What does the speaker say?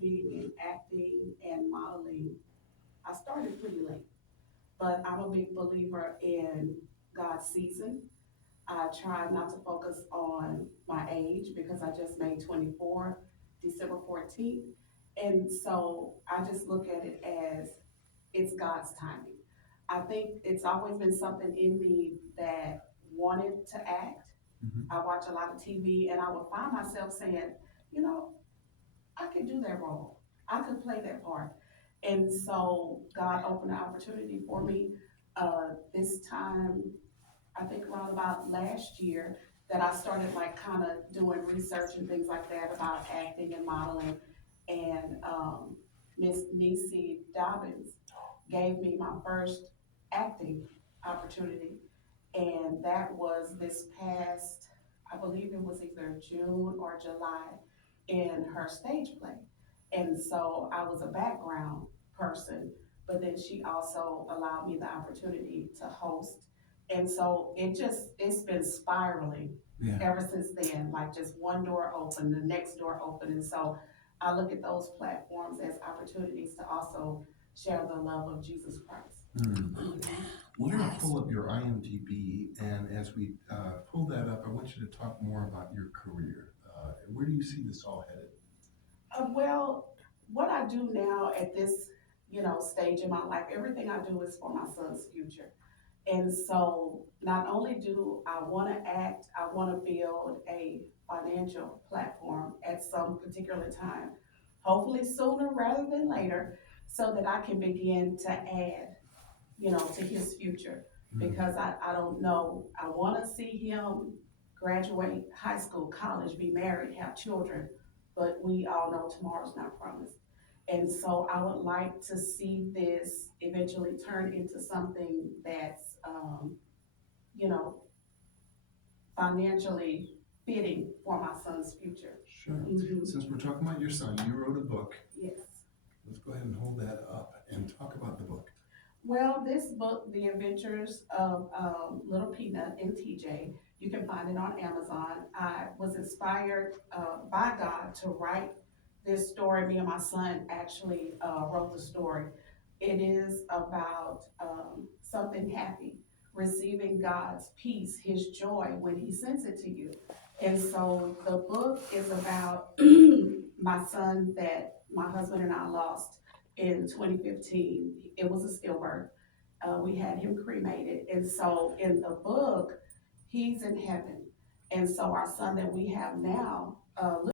being in acting and modeling, I started pretty late, but I'm a big believer in God's season. I try not to focus on my age because I just made 24, December 14th. And so I just look at it as it's God's timing. I think it's always been something in me that wanted to act. Mhm. I watch a lot of TV and I would find myself saying, you know, I could do that role. I could play that part. And so God opened the opportunity for me this time, I think around about last year, that I started like kind of doing research and things like that about acting and modeling. And Miss Niecy Dobbins gave me my first acting opportunity. And that was this past, I believe it was either June or July in her stage play. And so I was a background person, but then she also allowed me the opportunity to host. And so it's been spiraling Yeah. ever since then, like just one door open, the next door open. And so I look at those platforms as opportunities to also share the love of Jesus Christ. Mm. Mhm. We're going to pull up your IMDb, and as we pull that up, I want you to talk more about your career. Where do you see this all headed? Well, what I do now at this, stage in my life, everything I do is for my son's future. And so not only do I want to act, I want to build a financial platform at some particular time, hopefully sooner rather than later, so that I can begin to add, to his future. Mm. Because I don't know, I want to see him graduate high school, college, be married, have children, but we all know tomorrow's not promised. And so I would like to see this eventually turn into something that's, you know, financially fitting for my son's future. Sure. Mhm. Since we're talking about your son, you wrote a book. Yes. Let's go ahead and hold that up and talk about the book. Well, this book, The Adventures of Little Peanut and TJ, you can find it on Amazon. I was inspired by God to write this story. Me and my son actually wrote the story. It is about something happy, receiving God's peace, His joy when He sends it to you. And so the book is about my son that my husband and I lost in 2015. It was a stillbirth. We had him cremated. And so in the book, he's in heaven. And so our son that we have now